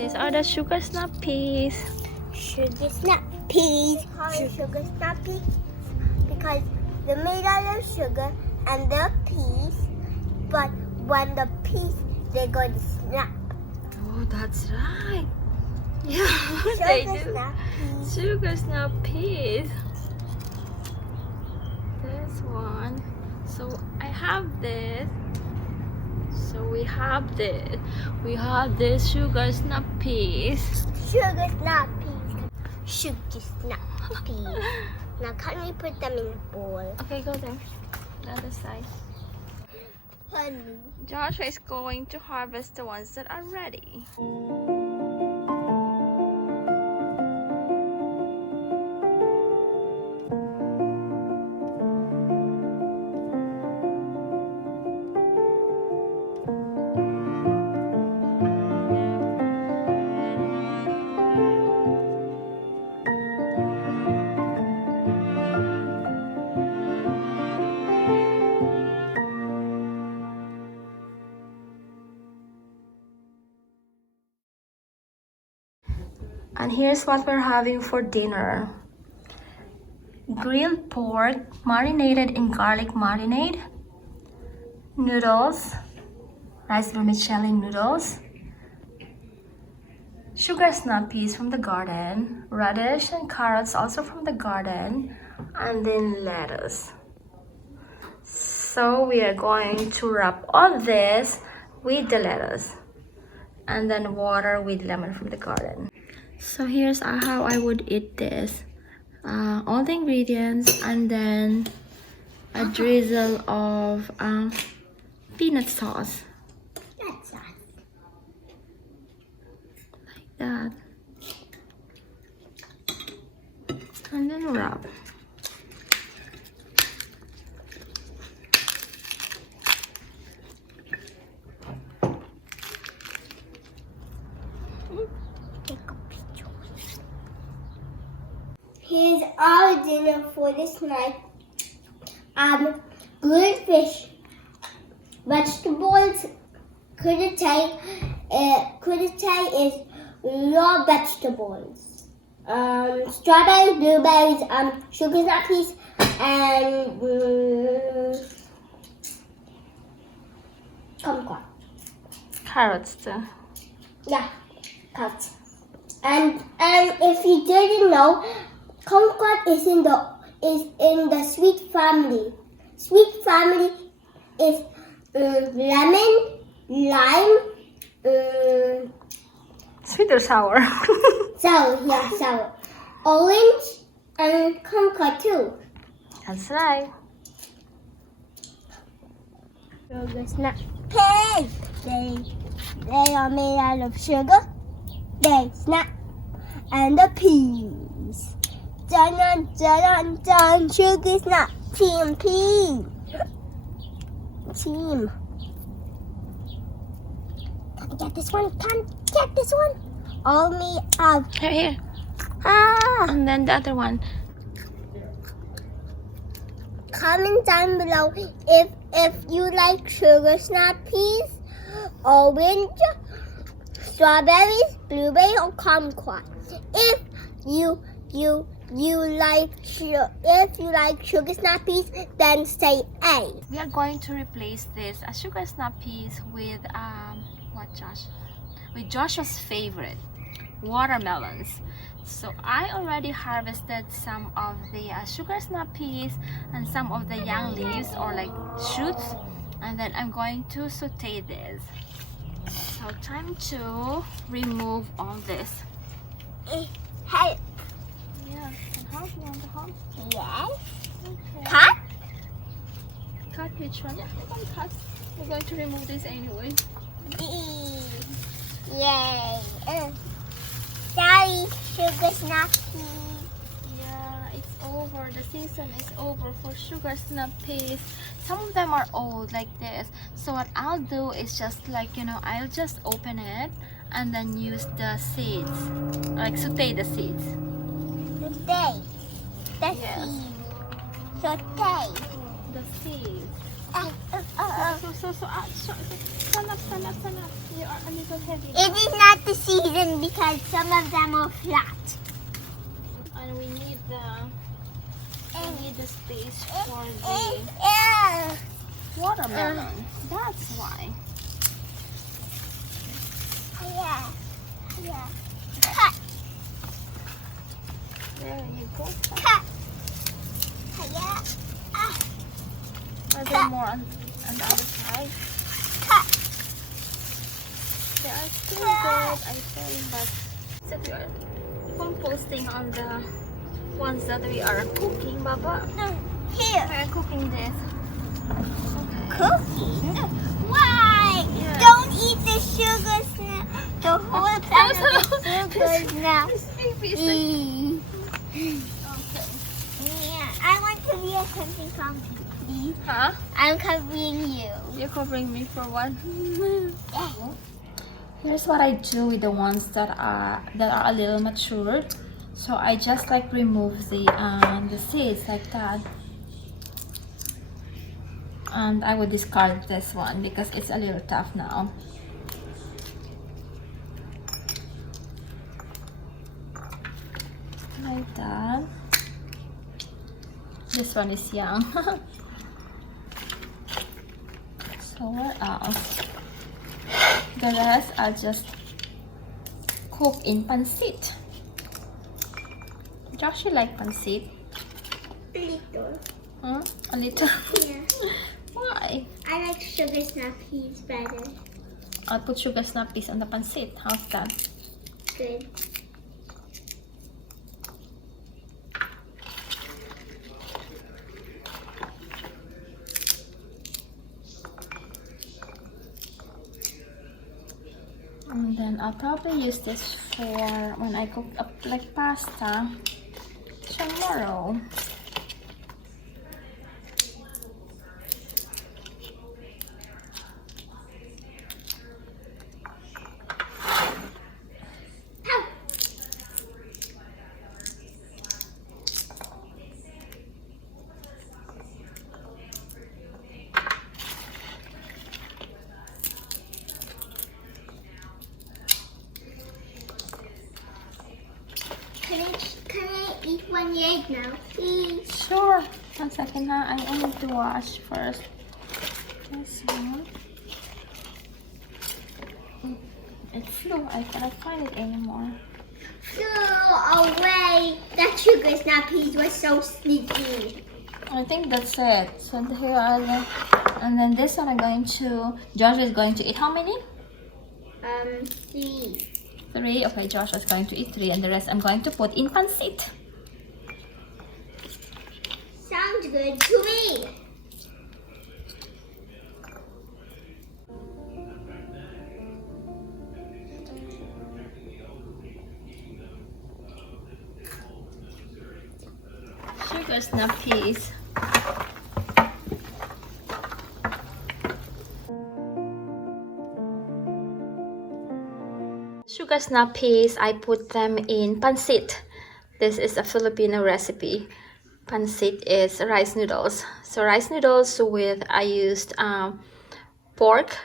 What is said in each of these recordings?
These are the sugar snap peas. Sugar snap peas. Sugar snap peas because they're made out of sugar and they're peas. But when the peas, they're going to snap. Oh, that's right. Yeah, they do. Snap peas. Sugar snap peas. This one. So I have this. So we have this. We have this sugar snap peas. Sugar snap peas. Sugar snap peas. Now can we put them in a bowl? Okay, go there. The other side. Honey. Joshua is going to harvest the ones that are ready. And here's what we're having for dinner. Grilled pork marinated in garlic marinade, noodles, rice vermicelli noodles, sugar snap peas from the garden, radish and carrots also from the garden, and then lettuce. So we are going to wrap all this with the lettuce and then water with lemon from the garden. So here's how I would eat this. All the ingredients and then a drizzle of peanut sauce. That's us. Like that. And then wrap. Here's our dinner for this night. Grilled fish, vegetables, crudite. Crudite is raw vegetables. Strawberries, blueberries, sugar snap peas, and kumquat. Carrots too. Yeah, carrots. And if you didn't know, kumquat is in the sweet family. Sweet family is lemon, lime, Sweet or sour? sour, orange, and kumquat too. That's right. Sugar snap peas. They are made out of sugar. They snap and the peas. Dun dun dun dun dun. Sugar snap team pea. Team. Can I get this one? Can I get this one? All me of. Here. Ah. And then the other one. Comment down below if you like sugar snap peas, orange, strawberries, blueberry, or kumquat. If you like sugar snap peas, then say A. We are going to replace this sugar snap peas with what, Josh? With Joshua's favorite, watermelons. So I already harvested some of the sugar snap peas and some of the young leaves or like shoots, and then I'm going to saute this. So time to remove all this. Hey. Yeah, and how do you want to help? Yes. Okay. Cut. Cut which one? Yeah, we can cut. We're going to remove this anyway. Yay. Sorry, sugar snap peas. Yeah, it's over. The season is over for sugar snap peas. Some of them are old like this. So what I'll do is just like, I'll just open it and then use the seeds. Like saute the seeds. Saute. The Yes. seeds. Saute. The seeds. Stand up. You are a little heavy. It is not the season because some of them are flat. And we need the space for the watermelon. That's why. Yeah. Cut. There you go. Cut. Yeah. Are there more on the other side? Cut. They are still good, I think, but so we are composting on the ones that we are cooking, Baba. Here. We are cooking this. Okay. Cooking? Why? Yeah. Don't eat the sugar snap. The whole pan of the sugar snap. This baby is Okay. Yeah, I want to be a something completely. Huh? I'm covering you. You're covering me for what? Yeah. Here's what I do with the ones that are a little matured. So I just like remove the seeds like that. And I would discard this one because it's a little tough now. Like that. This one is young. So what else? The rest I'll just cook in pancit. Josh, you like pancit? A little. Huh? A little? Yeah. Why? I like sugar snap peas better. I'll put sugar snap peas on the pancit. How's that? Good. And then I'll probably use this for when I cook up like pasta tomorrow. Can I eat one egg now, please? Sure. 1 second, huh? I need to wash first. This one. It flew. I cannot find it anymore. Go away! That sugar snap peas was so sneaky. I think that's it. So here are the, and then this one I'm going to, Josh is going to eat how many? 3. 3. Okay, Josh is going to eat 3 and the rest I'm going to put in pancit. Sounds good to me. Sugar snap peas. Sugar snap peas, I put them in pancit. This is a Filipino recipe. Pancit is rice noodles. So rice noodles with, I used pork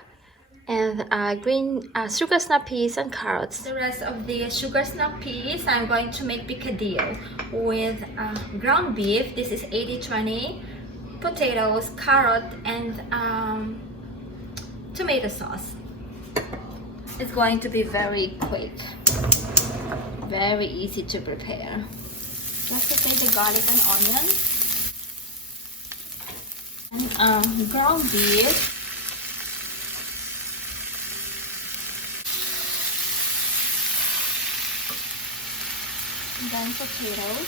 and green sugar snap peas and carrots. The rest of the sugar snap peas, I'm going to make picadillo with ground beef. This is 80-20, potatoes, carrot, and tomato sauce. It's going to be very quick, very easy to prepare. Just to take the garlic and onion and ground beef. And then potatoes.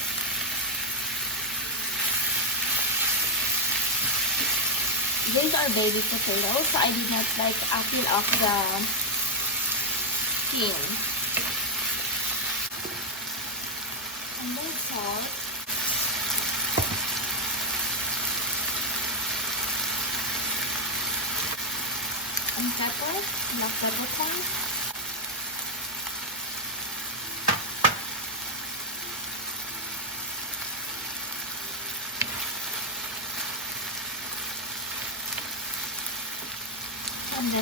These are baby potatoes, so I did not peel off the skin. And then salt. And pepper, black peppercorns.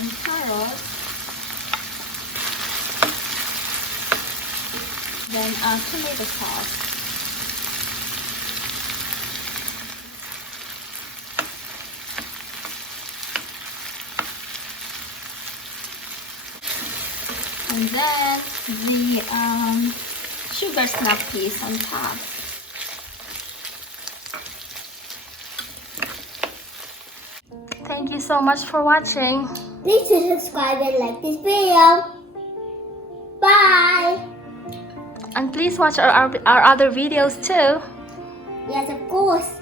some carrots. Then tomato sauce. And then the sugar snap peas on top. Thank you so much for watching. Please subscribe and like this video. Bye. And please watch our other videos too. Yes, of course.